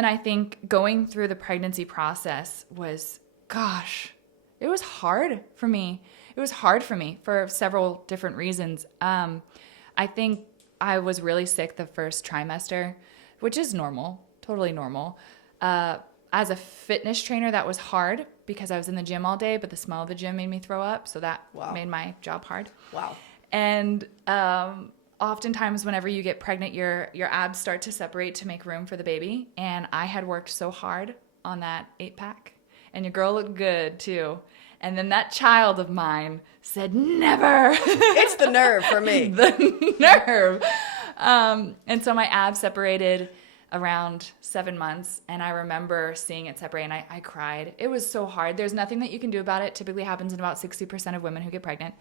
And I think going through the pregnancy process was, gosh, it was hard for me. It was hard for me for several different reasons. I think I was really sick the first trimester, which is normal, totally normal. As a fitness trainer, that was hard because I was in the gym all day, but the smell of the gym made me throw up. So that made my job hard. Wow. And oftentimes whenever you get pregnant, your abs start to separate to make room for the baby. And I had worked so hard on that 8-pack, and your girl looked good too. And then that child of mine said, never. It's the nerve for me. The nerve. And so my abs separated around 7 months. And I remember seeing it separate, and I cried. It was so hard. There's nothing that you can do about it. Typically happens in about 60% of women who get pregnant.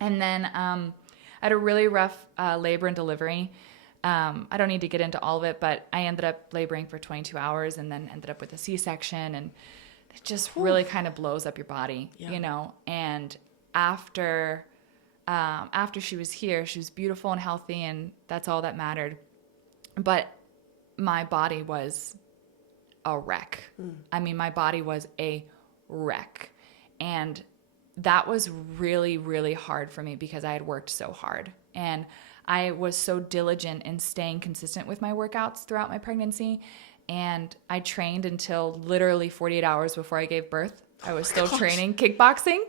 And then I had a really rough labor and delivery. I don't need to get into all of it, but I ended up laboring for 22 hours and then ended up with a C-section. And it just really kind of blows up your body, you know. And after she was here, she was beautiful and healthy, and that's all that mattered. But my body was a wreck. I mean, my body was a wreck. And that was really, really hard for me because I had worked so hard. And I was so diligent in staying consistent with my workouts throughout my pregnancy. And I trained until literally 48 hours before I gave birth. I was still training kickboxing.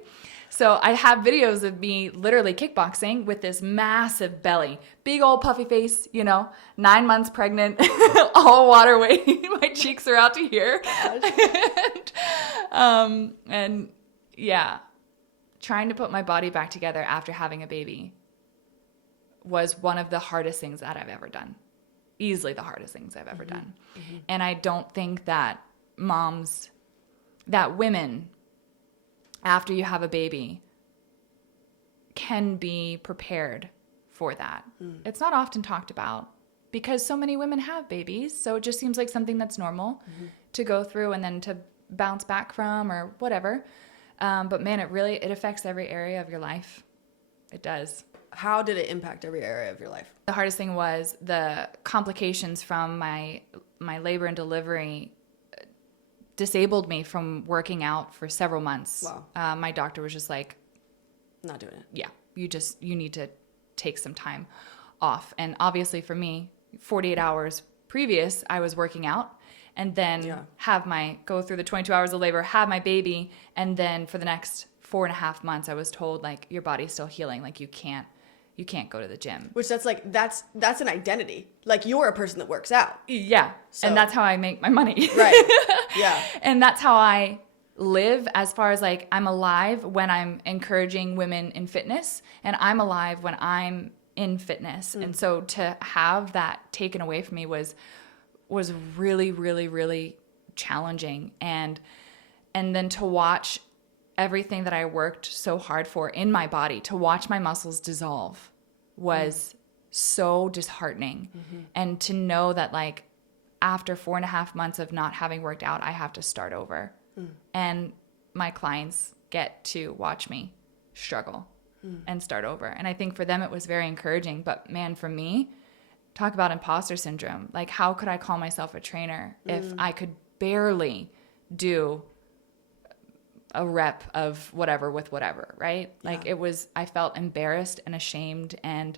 So I have videos of me literally kickboxing with this massive belly, big old puffy face, you know, 9 months pregnant, all water weight. My cheeks are out to here. And yeah, trying to put my body back together after having a baby was one of the hardest things that I've ever done. Easily the hardest things I've ever done. And I don't think that women, after you have a baby, can be prepared for that. It's not often talked about because so many women have babies. So it just seems like something that's normal to go through and then to bounce back from or whatever. But man, it affects every area of your life. It does. How did it impact every area of your life? The hardest thing was the complications from my labor and delivery disabled me from working out for several months. Wow. My doctor was just like, not doing it. Yeah, you need to take some time off. And obviously for me, 48 hours previous, I was working out and then go through the 22 hours of labor, have my baby. And then for the next 4.5 months, I was told, like, your body's still healing. Like, you can't go to the gym. Which that's an identity. Like, you're a person that works out. Yeah. So. And that's how I make my money. Right. Yeah. And that's how I live, as far as like I'm alive when I'm encouraging women in fitness, and I'm alive when I'm in fitness. And so to have that taken away from me was really, really, really challenging. And then to watch everything that I worked so hard for in my body, to watch my muscles dissolve was so disheartening. And to know that, like, after 4.5 months of not having worked out, I have to start over. And my clients get to watch me struggle and start over. And I think for them it was very encouraging. But man, for me, talk about imposter syndrome. Like, how could I call myself a trainer if I could barely do a rep of whatever with whatever, right? Like, I felt embarrassed and ashamed, and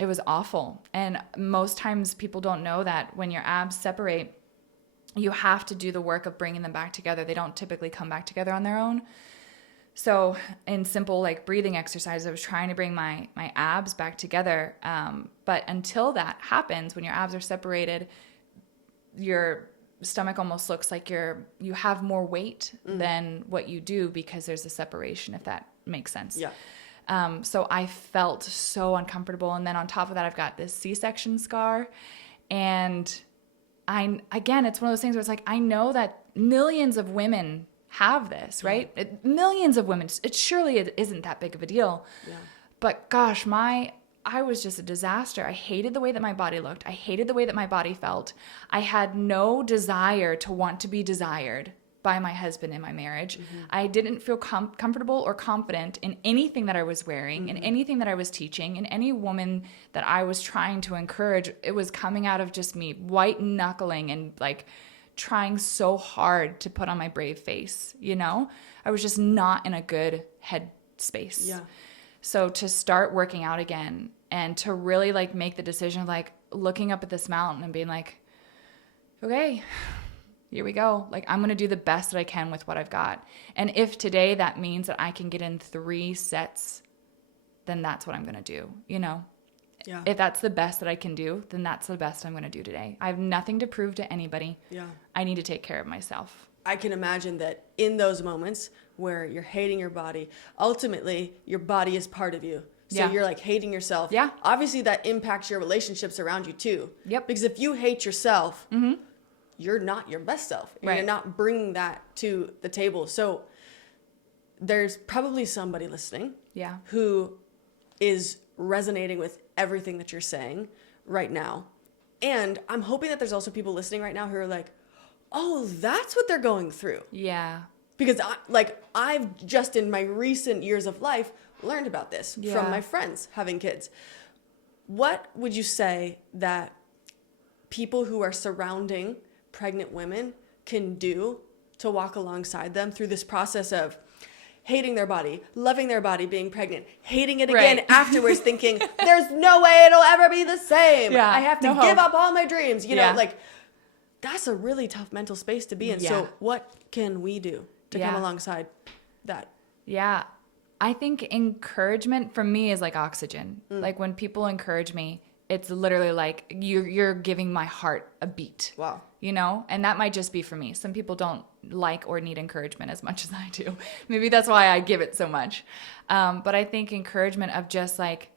it was awful. And most times people don't know that when your abs separate, you have to do the work of bringing them back together. They don't typically come back together on their own. So in simple, like, breathing exercises, I was trying to bring my abs back together. But until that happens, when your abs are separated, your stomach almost looks like you have more weight than what you do because there's a separation, if that makes sense. Yeah. So I felt so uncomfortable. And then on top of that, I've got this C-section scar. And it's one of those things where it's like, I know that millions of women have this, right? Millions of women. It surely isn't that big of a deal. Yeah. But gosh, I was just a disaster. I hated the way that my body looked. I hated the way that my body felt. I had no desire to want to be desired. by my husband in my marriage. I didn't feel comfortable or confident in anything that I was wearing, in anything that I was teaching, in any woman that I was trying to encourage. It was coming out of just me white knuckling and like trying so hard to put on my brave face, you know? I was just not in a good head space. Yeah. So to start working out again and to really like make the decision of like looking up at this mountain and being like, okay, here we go. Like, I'm going to do the best that I can with what I've got. And if today that means that I can get in 3 sets, then that's what I'm going to do, you know? Yeah. If that's the best that I can do, then that's the best I'm going to do today. I have nothing to prove to anybody. Yeah. I need to take care of myself. I can imagine that in those moments where you're hating your body, ultimately your body is part of you. So Yeah. you're like hating yourself. Yeah. Obviously that impacts your relationships around you too. Yep. Because if you hate yourself, you're not your best self. And Right. You're not bringing that to the table. So there's probably somebody listening Yeah. who is resonating with everything that you're saying right now. And I'm hoping that there's also people listening right now who are like, oh, that's what they're going through. Yeah. Because I've just in my recent years of life learned about this Yeah. from my friends having kids. What would you say that people who are surrounding pregnant women can do to walk alongside them through this process of hating their body, loving their body, being pregnant, hating it again Right. afterwards, thinking there's no way it'll ever be the same. Yeah, I have to no give hope. up all my dreams. You Yeah. know, like that's a really tough mental space to be in. Yeah. So what can we do to come Yeah. alongside that? Yeah. I think encouragement for me is like oxygen. Like when people encourage me, it's literally like you're giving my heart a beat. Wow. You know? And that might just be for me. Some people don't like or need encouragement as much as I do. Maybe that's why I give it so much. But I think encouragement of just like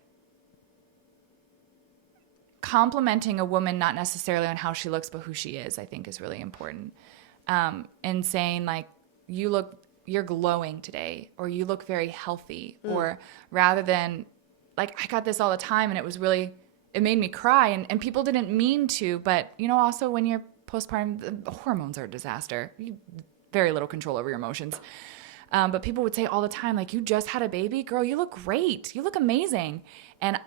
complimenting a woman, not necessarily on how she looks, but who she is, I think is really important. And saying like, you're glowing today, or you look very healthy, or rather than like, I got this all the time and it made me cry, and people didn't mean to, but you know, also when you're postpartum, the hormones are a disaster. You very little control over your emotions. But people would say all the time, like, you just had a baby, girl, you look great. You look amazing. And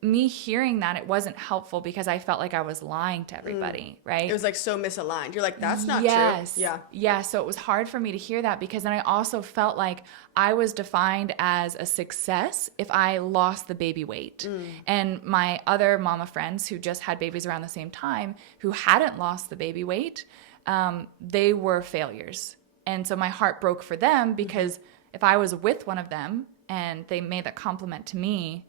me hearing that, it wasn't helpful because I felt like I was lying to everybody, right? It was like so misaligned. You're like, that's not Yes. true. Yeah. Yeah. So it was hard for me to hear that because then I also felt like I was defined as a success if I lost the baby weight. And my other mama friends who just had babies around the same time, who hadn't lost the baby weight, they were failures. And so my heart broke for them because if I was with one of them and they made that compliment to me,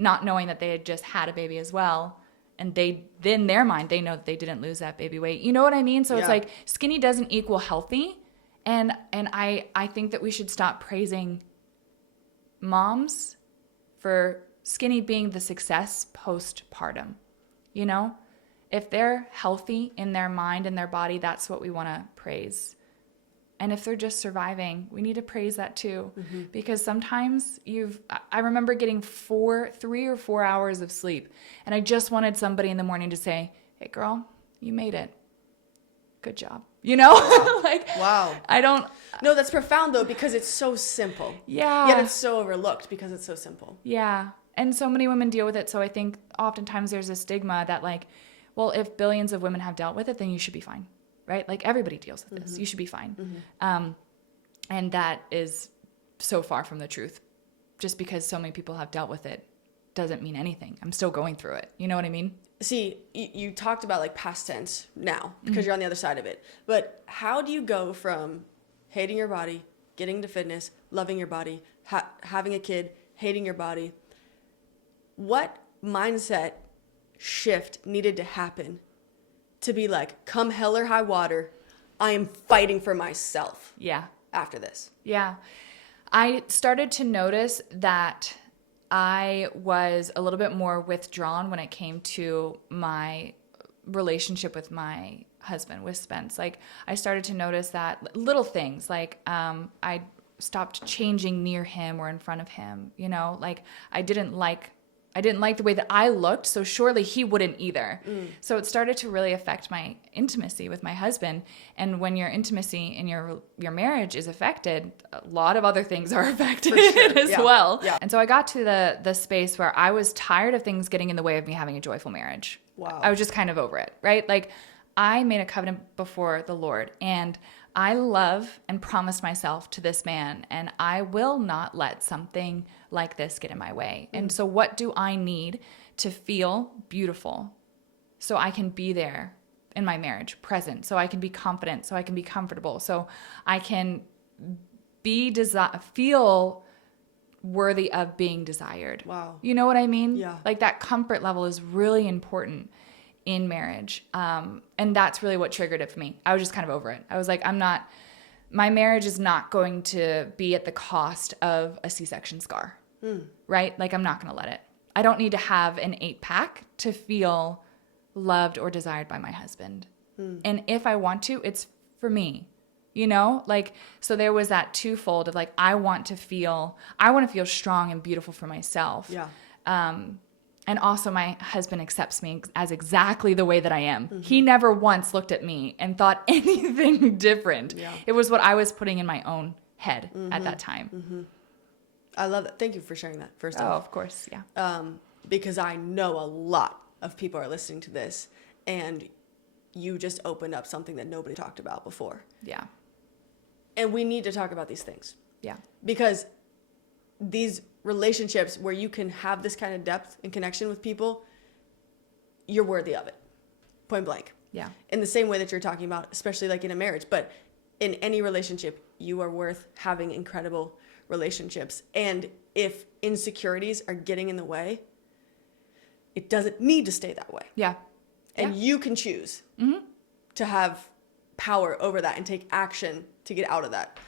not knowing that they had just had a baby as well, and they, in their mind, they know that they didn't lose that baby weight. You know what I mean? So it's Yeah. like skinny doesn't equal healthy. And I think that we should stop praising moms for skinny being the success postpartum. You know, if they're healthy in their mind and their body, that's what we want to praise. And if they're just surviving, we need to praise that too. Because sometimes I remember getting 3 or 4 hours of sleep, and I just wanted somebody in the morning to say, hey girl, you made it. Good job. You know, like, Wow. I don't, No, that's profound though, because it's so simple. yeah. Yet it's so overlooked because it's so simple. Yeah. And so many women deal with it. So I think oftentimes there's a stigma that like, well, if billions of women have dealt with it, then you should be fine. Right? Like everybody deals with this. You should be fine. And that is so far from the truth. Just because so many people have dealt with it doesn't mean anything. I'm still going through it. You know what I mean? See, you talked about like past tense now because you're on the other side of it. But how do you go from hating your body, getting to fitness, loving your body, having a kid, hating your body? What mindset shift needed to happen to be like, come hell or high water, I am fighting for myself Yeah. after this? Yeah. I started to notice that I was a little bit more withdrawn when it came to my relationship with my husband, with Spence. Like, I started to notice that little things, like I stopped changing near him or in front of him, you know? Like, I I didn't like the way that I looked, so surely he wouldn't either. So it started to really affect my intimacy with my husband. And when your intimacy in your marriage is affected, a lot of other things are affected as Yeah. well. Yeah. And so I got to the space where I was tired of things getting in the way of me having a joyful marriage. Wow. I was just kind of over it, right? Like I made a covenant before the Lord, and I love and promised myself to this man, and I will not let something like this get in my way. And so what do I need to feel beautiful so I can be there in my marriage, present, so I can be confident, so I can be comfortable, so I can feel worthy of being desired. Wow. You know what I mean? Yeah. Like that comfort level is really important in marriage. And that's really what triggered it for me. I was just kind of over it. I was like, my marriage is not going to be at the cost of a C-section scar, right? Like I'm not going to let it. I don't need to have an 8-pack to feel loved or desired by my husband. And if I want to, it's for me, you know? Like, so there was that twofold of like, I want to feel strong and beautiful for myself. Yeah. And also my husband accepts me as exactly the way that I am. He never once looked at me and thought anything different. Yeah. It was what I was putting in my own head at that time. I love that. Thank you for sharing that, first Oh, off. of course. Yeah. Because I know a lot of people are listening to this, and you just opened up something that nobody talked about before. Yeah. And we need to talk about these things, Yeah. because these relationships where you can have this kind of depth and connection with people, you're worthy of it, point blank. Yeah. In the same way that you're talking about, especially like in a marriage, but in any relationship, you are worth having incredible relationships. And if insecurities are getting in the way, it doesn't need to stay that way. Yeah. And you can choose to have power over that and take action to get out of that.